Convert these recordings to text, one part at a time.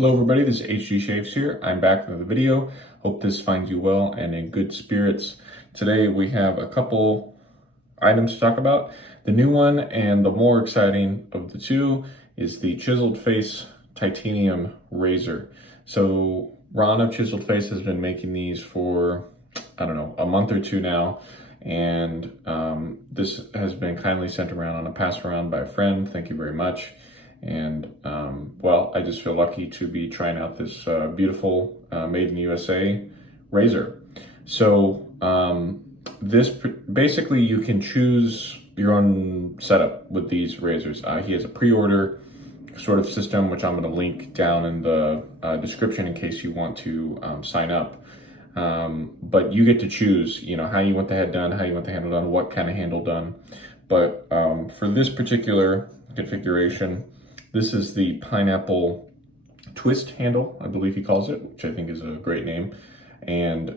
Hello everybody, this is HG Shaves here. I'm back with a video. Hope this finds you well and in good spirits. Today we have a couple items to talk about. The new one and the more exciting of the two is the Chiseled Face Titanium Razor. So Ron of Chiseled Face has been making these for, I don't know, a month or two now. And this has been kindly sent around on a pass around by a friend. Thank you very much. And well, I just feel lucky to be trying out this beautiful made in the USA razor. So this basically you can choose your own setup with these razors. He has a pre-order sort of system, which I'm going to link down in the description in case you want to sign up. But you get to choose, you know, how you want the head done, how you want the handle done, what kind of handle done. But for this particular configuration, this is the pineapple twist handle, I believe he calls it, which I think is a great name. And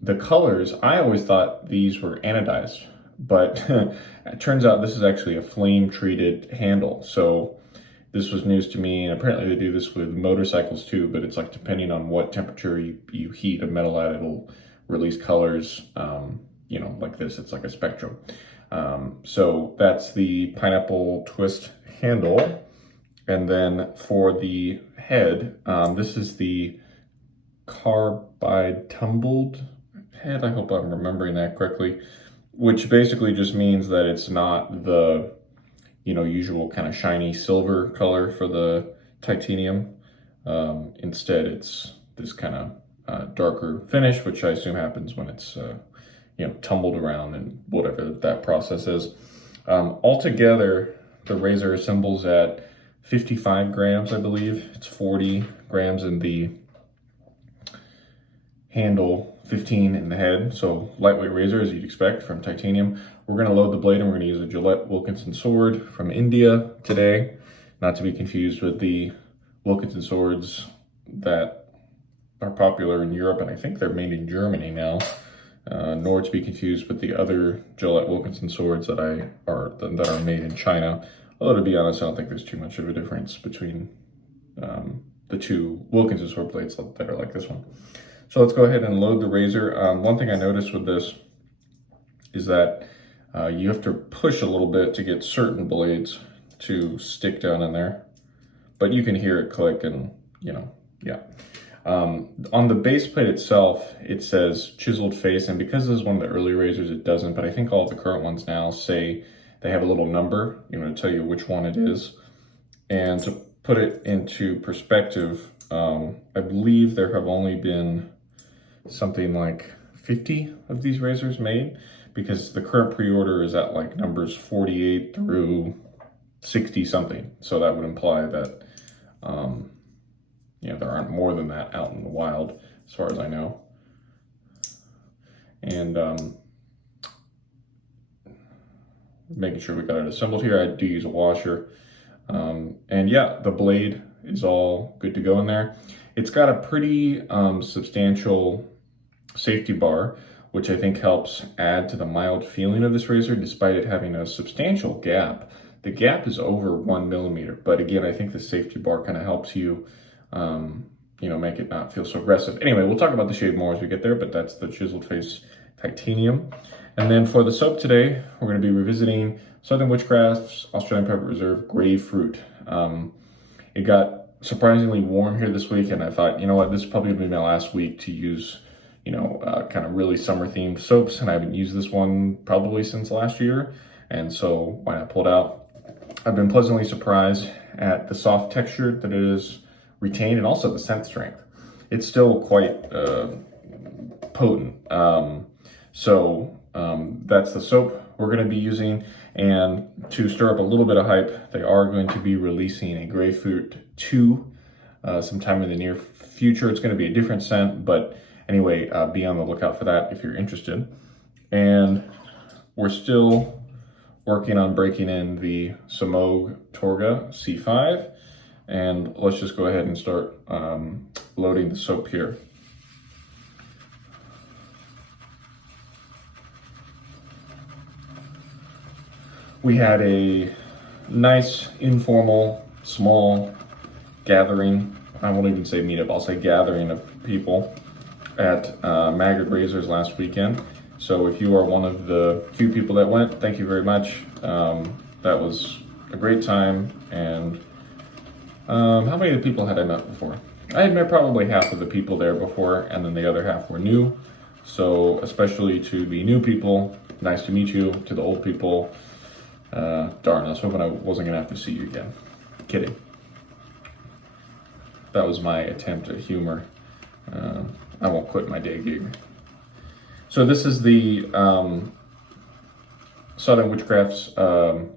the colors, I always thought these were anodized, but it turns out this is actually a flame treated handle. So this was news to me, and apparently they do this with motorcycles too, but it's like depending on what temperature you heat a metal at, it'll release colors, you know, like this. It's like a spectrum. So that's the pineapple twist handle. And then for the head, this is the carbide tumbled head. I hope I'm remembering that correctly, which basically just means that it's not the, you know, usual kind of shiny silver color for the titanium. Instead, it's this kind of darker finish, which I assume happens when it's, you know, tumbled around and whatever that process is. Altogether, the razor assembles at 55 grams, I believe. It's 40 grams in the handle, 15 in the head. So lightweight razor, as you'd expect from titanium. We're going to load the blade and we're going to use a Gillette Wilkinson sword from India today. Not to be confused with the Wilkinson swords that are popular in Europe, and I think they're made in Germany now. Nor to be confused with the other Gillette Wilkinson swords that are made in China. Although to be honest, I don't think there's too much of a difference between the two Wilkinson sword blades that are like this one. So let's go ahead and load the razor. One thing I noticed with this is that you have to push a little bit to get certain blades to stick down in there, but you can hear it click and, you know, yeah. On the base plate itself, it says Chiseled Face, and because this is one of the early razors, it doesn't, but I think all of the current ones now say they have a little number, you know, to tell you which one it is. And to put it into perspective, I believe there have only been something like 50 of these razors made, because the current pre-order is at like numbers 48 through 60 something. So that would imply that, you know, there aren't more than that out in the wild, as far as I know. And making sure we got it assembled here. I do use a washer. And yeah, the blade is all good to go in there. It's got a pretty substantial safety bar, which I think helps add to the mild feeling of this razor, despite it having a substantial gap. The gap is over 1 millimeter, but again, I think the safety bar kind of helps you, you know, make it not feel so aggressive. Anyway, we'll talk about the shade more as we get there, but that's the Chiseled Face Titanium. And then for the soap today, we're going to be revisiting Southern Witchcrafts Australian Private Reserve Gravefruit. It got surprisingly warm here this week, and I thought, you know what, this is probably going to be my last week to use, you know, kind of really summer-themed soaps, and I haven't used this one probably since last year, and so why not pull it out? I've been pleasantly surprised at the soft texture that it is retained, and also the scent strength. It's still quite potent. That's the soap we're going to be using, and to stir up a little bit of hype, they are going to be releasing a Gravefruit 2 sometime in the near future. It's going to be a different scent, but anyway, be on the lookout for that if you're interested. And we're still working on breaking in the Semogue Torga C5, and let's just go ahead and start loading the soap here. We had a nice, informal, small gathering I won't even say meetup, I'll say gathering of people at Maggard Razors last weekend. So if you are one of the few people that went, thank you very much. That was a great time. And how many of the people had I met before? I had met probably half of the people there before, and then the other half were new. So especially to the new people, nice to meet you. To the old people, darn, I was hoping I wasn't gonna have to see you again. Kidding. That was my attempt at humor. I won't quit my day gig. So this is the Southern Witchcrafts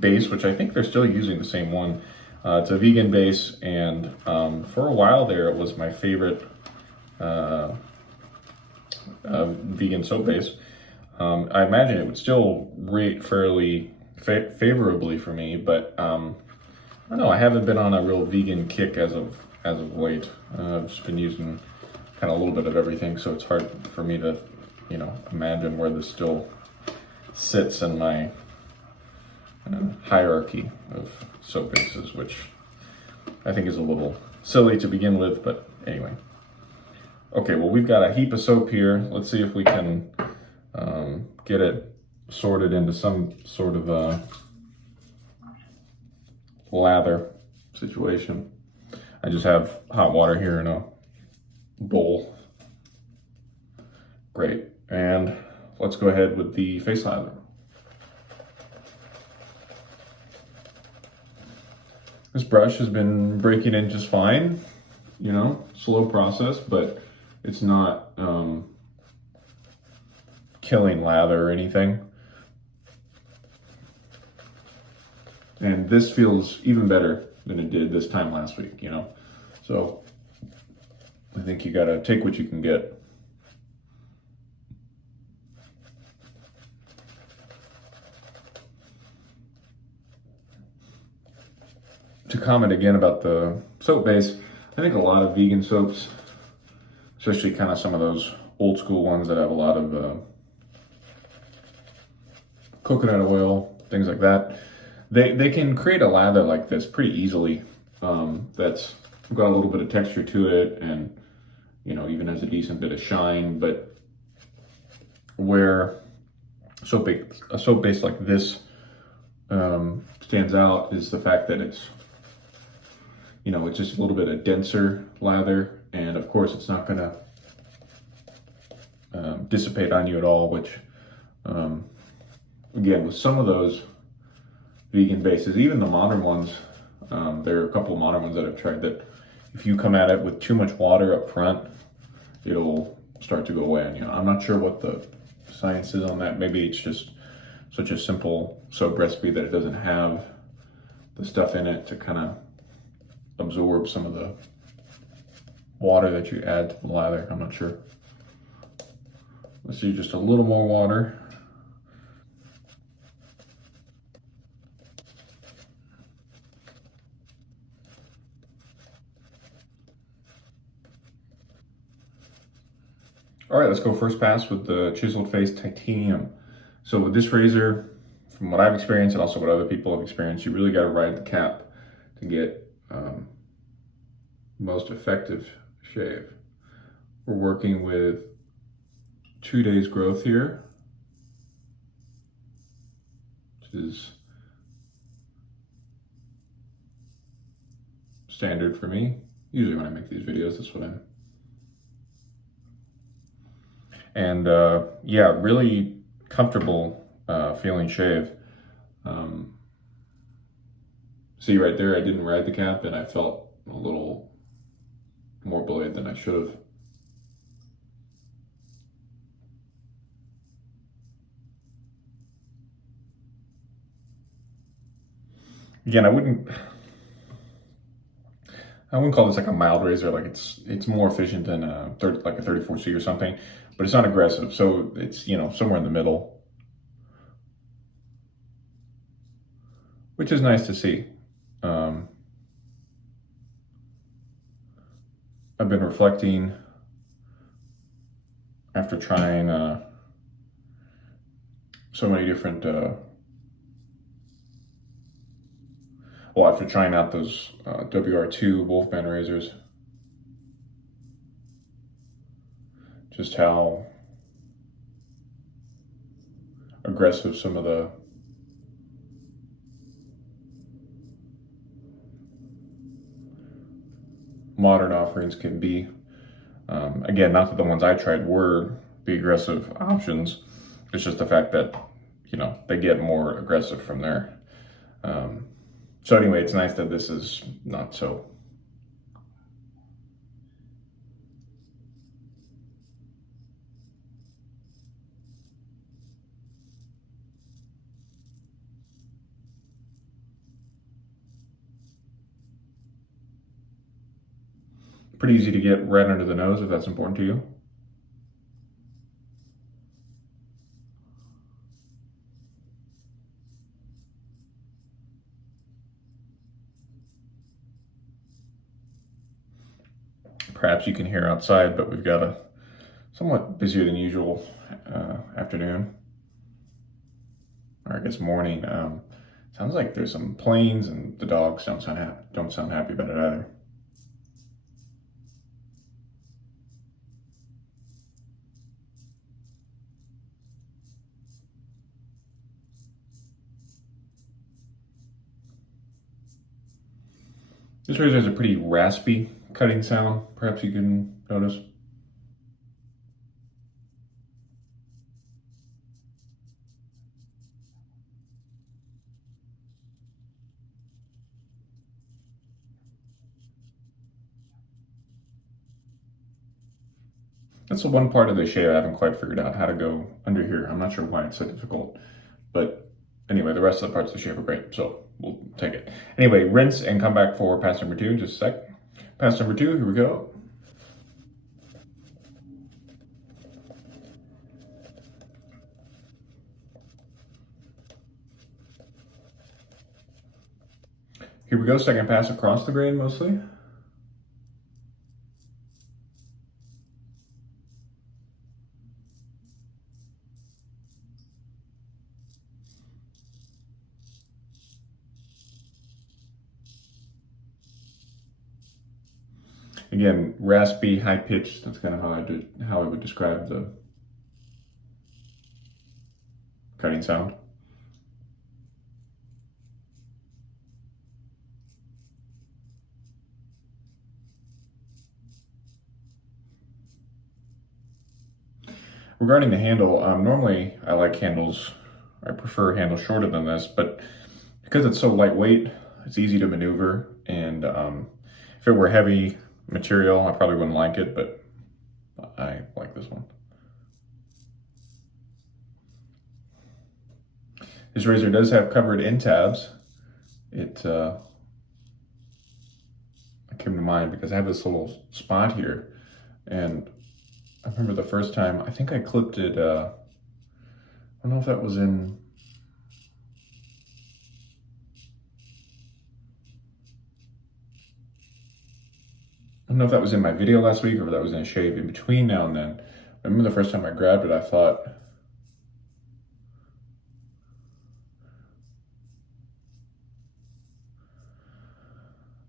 base, which I think they're still using the same one. It's a vegan base, and for a while there, it was my favorite vegan soap base. I imagine it would still rate fairly favorably for me, but I don't know. I haven't been on a real vegan kick as of late. I've just been using kind of a little bit of everything, so it's hard for me to, imagine where this still sits in my hierarchy of soap bases, which I think is a little silly to begin with, but anyway. Okay, well, we've got a heap of soap here. Let's see if we can get it sorted into some sort of a lather situation. I just have hot water here in a bowl. Great, and let's go ahead with the face lather. This brush has been breaking in just fine, slow process, but it's not killing lather or anything. And this feels even better than it did this time last week, So I think you gotta take what you can get. To comment again about the soap base, I think a lot of vegan soaps, especially kind of some of those old school ones that have a lot of coconut oil, things like that, they can create a lather like this pretty easily. That's got a little bit of texture to it, and even has a decent bit of shine. But where a soap base like this stands out is the fact that it's it's just a little bit of denser lather, and of course it's not gonna dissipate on you at all, which again, with some of those vegan bases, even the modern ones, there are a couple of modern ones that I've tried that if you come at it with too much water up front, it'll start to go away on you. I'm not sure what the science is on that. Maybe it's just such a simple soap recipe that it doesn't have the stuff in it to kind of absorb some of the water that you add to the lather. I'm not sure. Let's do just a little more water. All right, let's go first pass with the Chiseled Face Titanium. So with this razor, from what I've experienced and also what other people have experienced, you really got to ride the cap to get most effective shave. We're working with 2 days growth here, which is standard for me. Usually when I make these videos, that's what I'm. And yeah, really comfortable feeling shave. See right there, I didn't ride the cap and I felt a little more blade than I should have. Again, I wouldn't call this like a mild razor. Like it's more efficient than like a 34C or something, but it's not aggressive. So it's somewhere in the middle, which is nice to see. I've been reflecting after trying so many different. Well, well, after trying out those WR2 Wolfman razors, just how aggressive some of the modern offerings can be. Again, not that the ones I tried were the aggressive options. It's just the fact that, you know, they get more aggressive from there. So anyway, it's nice that this is not so. Pretty easy to get right under the nose if that's important to you. Perhaps you can hear outside, but we've got a somewhat busier than usual afternoon, or I guess morning. Sounds like there's some planes, and the dogs don't sound happy about it either. This razor has a pretty raspy cutting sound, perhaps you can notice. That's the one part of the shave I haven't quite figured out how to go under here. I'm not sure why it's so difficult, but anyway, the rest of the parts of the shave are great, so we'll take it. Anyway, rinse and come back for pass number 2 in just a sec. Pass number 2, here we go. Here we go, second pass across the grain mostly. Again, raspy, high-pitched, that's kind of how I would describe the cutting sound. Regarding the handle, normally I like handles, I prefer handles shorter than this, but because it's so lightweight, it's easy to maneuver, and if it were heavy material, I probably wouldn't like it, but I like this one. This razor does have covered end tabs. It came to mind because I have this little spot here, and I remember the first time, I think I clipped it, I don't know if that was in, I don't know if that was in my video last week or if that was in a shave in between now and then. I remember the first time I grabbed it, I thought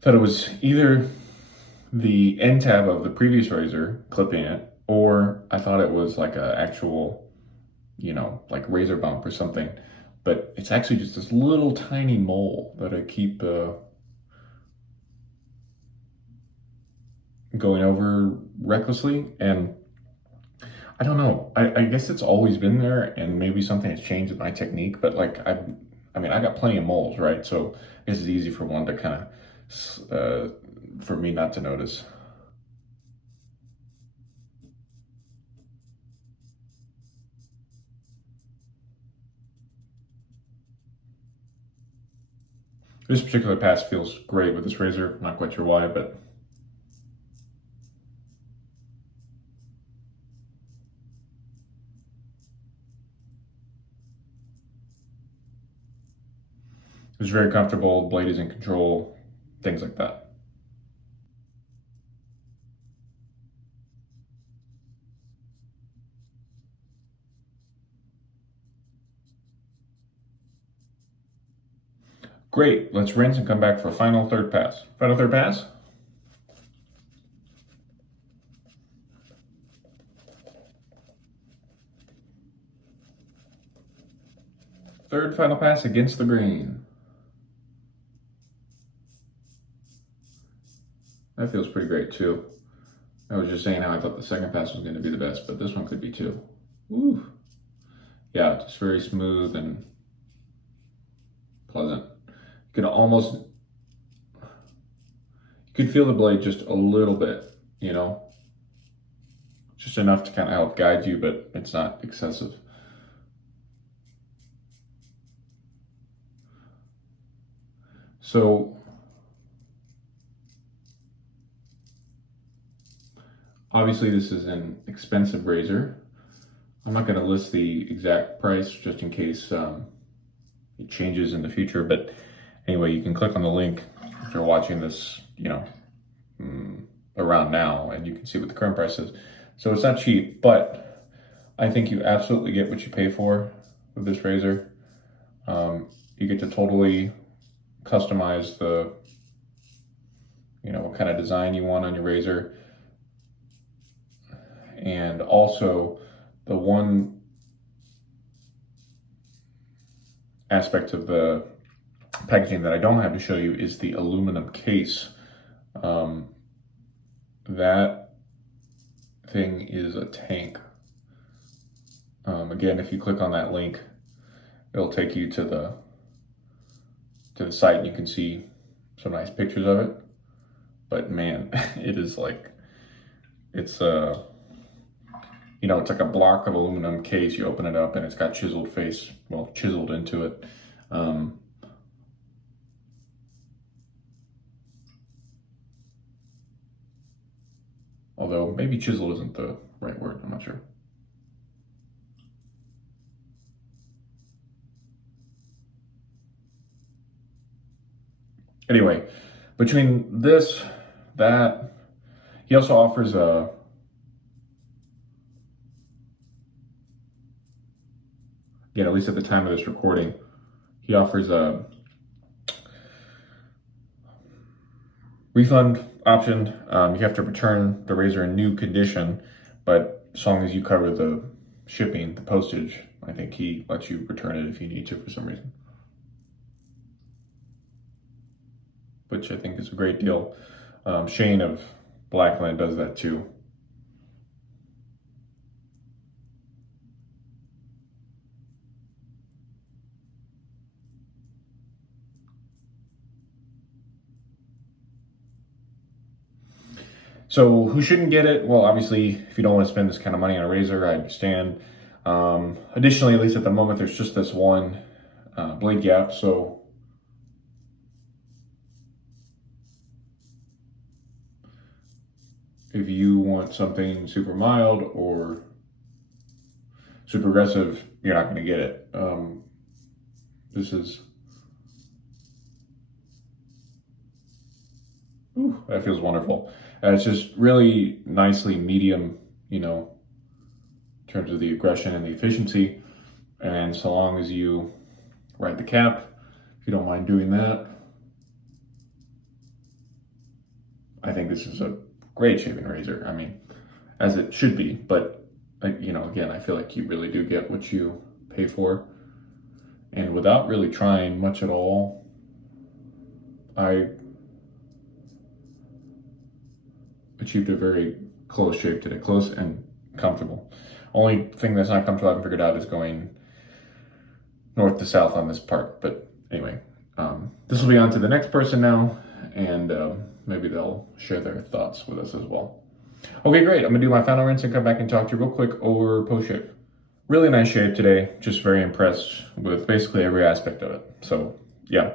it was either the end tab of the previous razor clipping it, or I thought it was like an actual, you know, like razor bump or something. But it's actually just this little tiny mole that I keep going over recklessly. And I don't know, I guess it's always been there, and maybe something has changed with my technique, but like, I mean, I got plenty of moles, right? So I guess it's easy for one to kind of, for me not to notice. This particular pass feels great with this razor. Not quite sure why, but it's very comfortable. Blade is in control, things like that. Great, let's rinse and come back for a final third pass. Final third pass. Third final pass against the grain. That feels pretty great too. I was just saying how I thought the second pass was going to be the best, but this one could be too. Woo. Yeah, just very smooth and pleasant. You could feel the blade just a little bit, you know, just enough to kind of help guide you, but it's not excessive. So obviously this is an expensive razor. I'm not going to list the exact price just in case it changes in the future, but anyway, you can click on the link if you're watching this, you know, around now, and you can see what the current price is. So it's not cheap, but I think you absolutely get what you pay for with this razor. You get to totally customize the, you know, what kind of design you want on your razor. And also the one aspect of the packaging that I don't have to show you is the aluminum case. That thing is a tank. Again, if you click on that link, it'll take you to the site and you can see some nice pictures of it. But man, it is like, it's you know, it's like a block of aluminum case. You open it up and it's got chiseled into it. Although maybe chisel isn't the right word, I'm not sure. Anyway, between this, that, he also offers a again, at least at the time of this recording, he offers a refund option. You have to return the razor in new condition, but as long as you cover the shipping, the postage, I think he lets you return it if you need to for some reason. Which I think is a great deal. Shane of Blackland does that too. So who shouldn't get it? Well, obviously, if you don't want to spend this kind of money on a razor, I understand. Additionally, at least at the moment, there's just this one blade gap. So if you want something super mild or super aggressive, you're not going to get it. This is, that feels wonderful. It's just really nicely medium, you know, in terms of the aggression and the efficiency. And so long as you ride the cap, if you don't mind doing that, I think this is a great shaving razor. I mean, as it should be, but you know, again, I feel like you really do get what you pay for. And without really trying much at all, I achieved a very close shave today, close and comfortable. Only thing that's not comfortable I haven't figured out is going north to south on this part. But anyway, this will be on to the next person now, and maybe they'll share their thoughts with us as well. Okay, great. I'm gonna do my final rinse and come back and talk to you real quick over post shave. Really nice shave today. Just very impressed with basically every aspect of it. So yeah,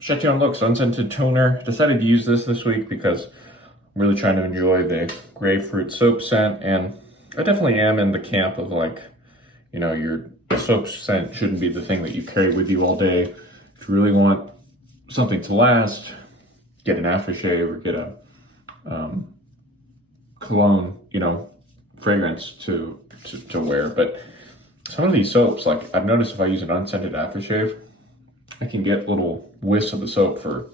Chatillon Looks Unscented Toner. Decided to use this week because I'm really trying to enjoy the Gravefruit soap scent, and I definitely am in the camp of like, you know, your soap scent shouldn't be the thing that you carry with you all day. If you really want something to last, get an aftershave or get a cologne, you know, fragrance to wear. But some of these soaps, like I've noticed if I use an unscented aftershave, I can get little whiffs of the soap for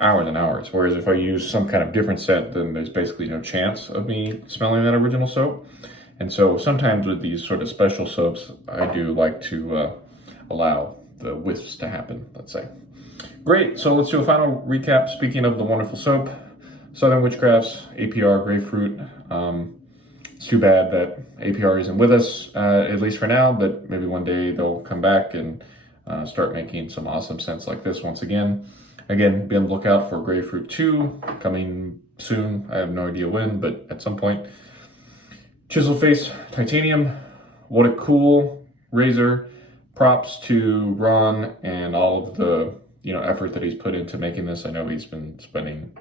hours and hours. Whereas if I use some kind of different scent, then there's basically no chance of me smelling that original soap. And so sometimes with these sort of special soaps, I do like to allow the whiffs to happen, let's say. Great, so let's do a final recap. Speaking of the wonderful soap, Southern Witchcrafts, APR, Grapefruit. It's too bad that APR isn't with us, at least for now, but maybe one day they'll come back and start making some awesome scents like this once again. Again, be on the lookout for Grapefruit 2, coming soon. I have no idea when, but at some point. Chiseled Face Titanium, what a cool razor. Props to Ron and all of the effort that he's put into making this. I know he's been spending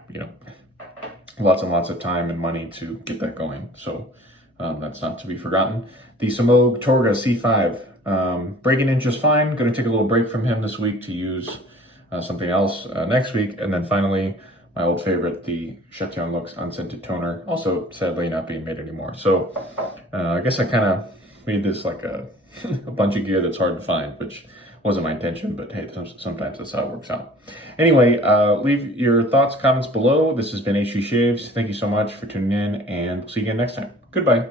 lots and lots of time and money to get that going, so that's not to be forgotten. The Semogue Torga C5, breaking in just fine. Going to take a little break from him this week to use something else next week, and then finally my old favorite, the Chatillon Looks Unscented Toner, also sadly not being made anymore. So I guess I kind of made this like a bunch of gear that's hard to find, which wasn't my intention, but hey, sometimes that's how it works out. Anyway, leave your thoughts, comments below. This has been HG Shaves. Thank you so much for tuning in, and we'll see you again next time. Goodbye.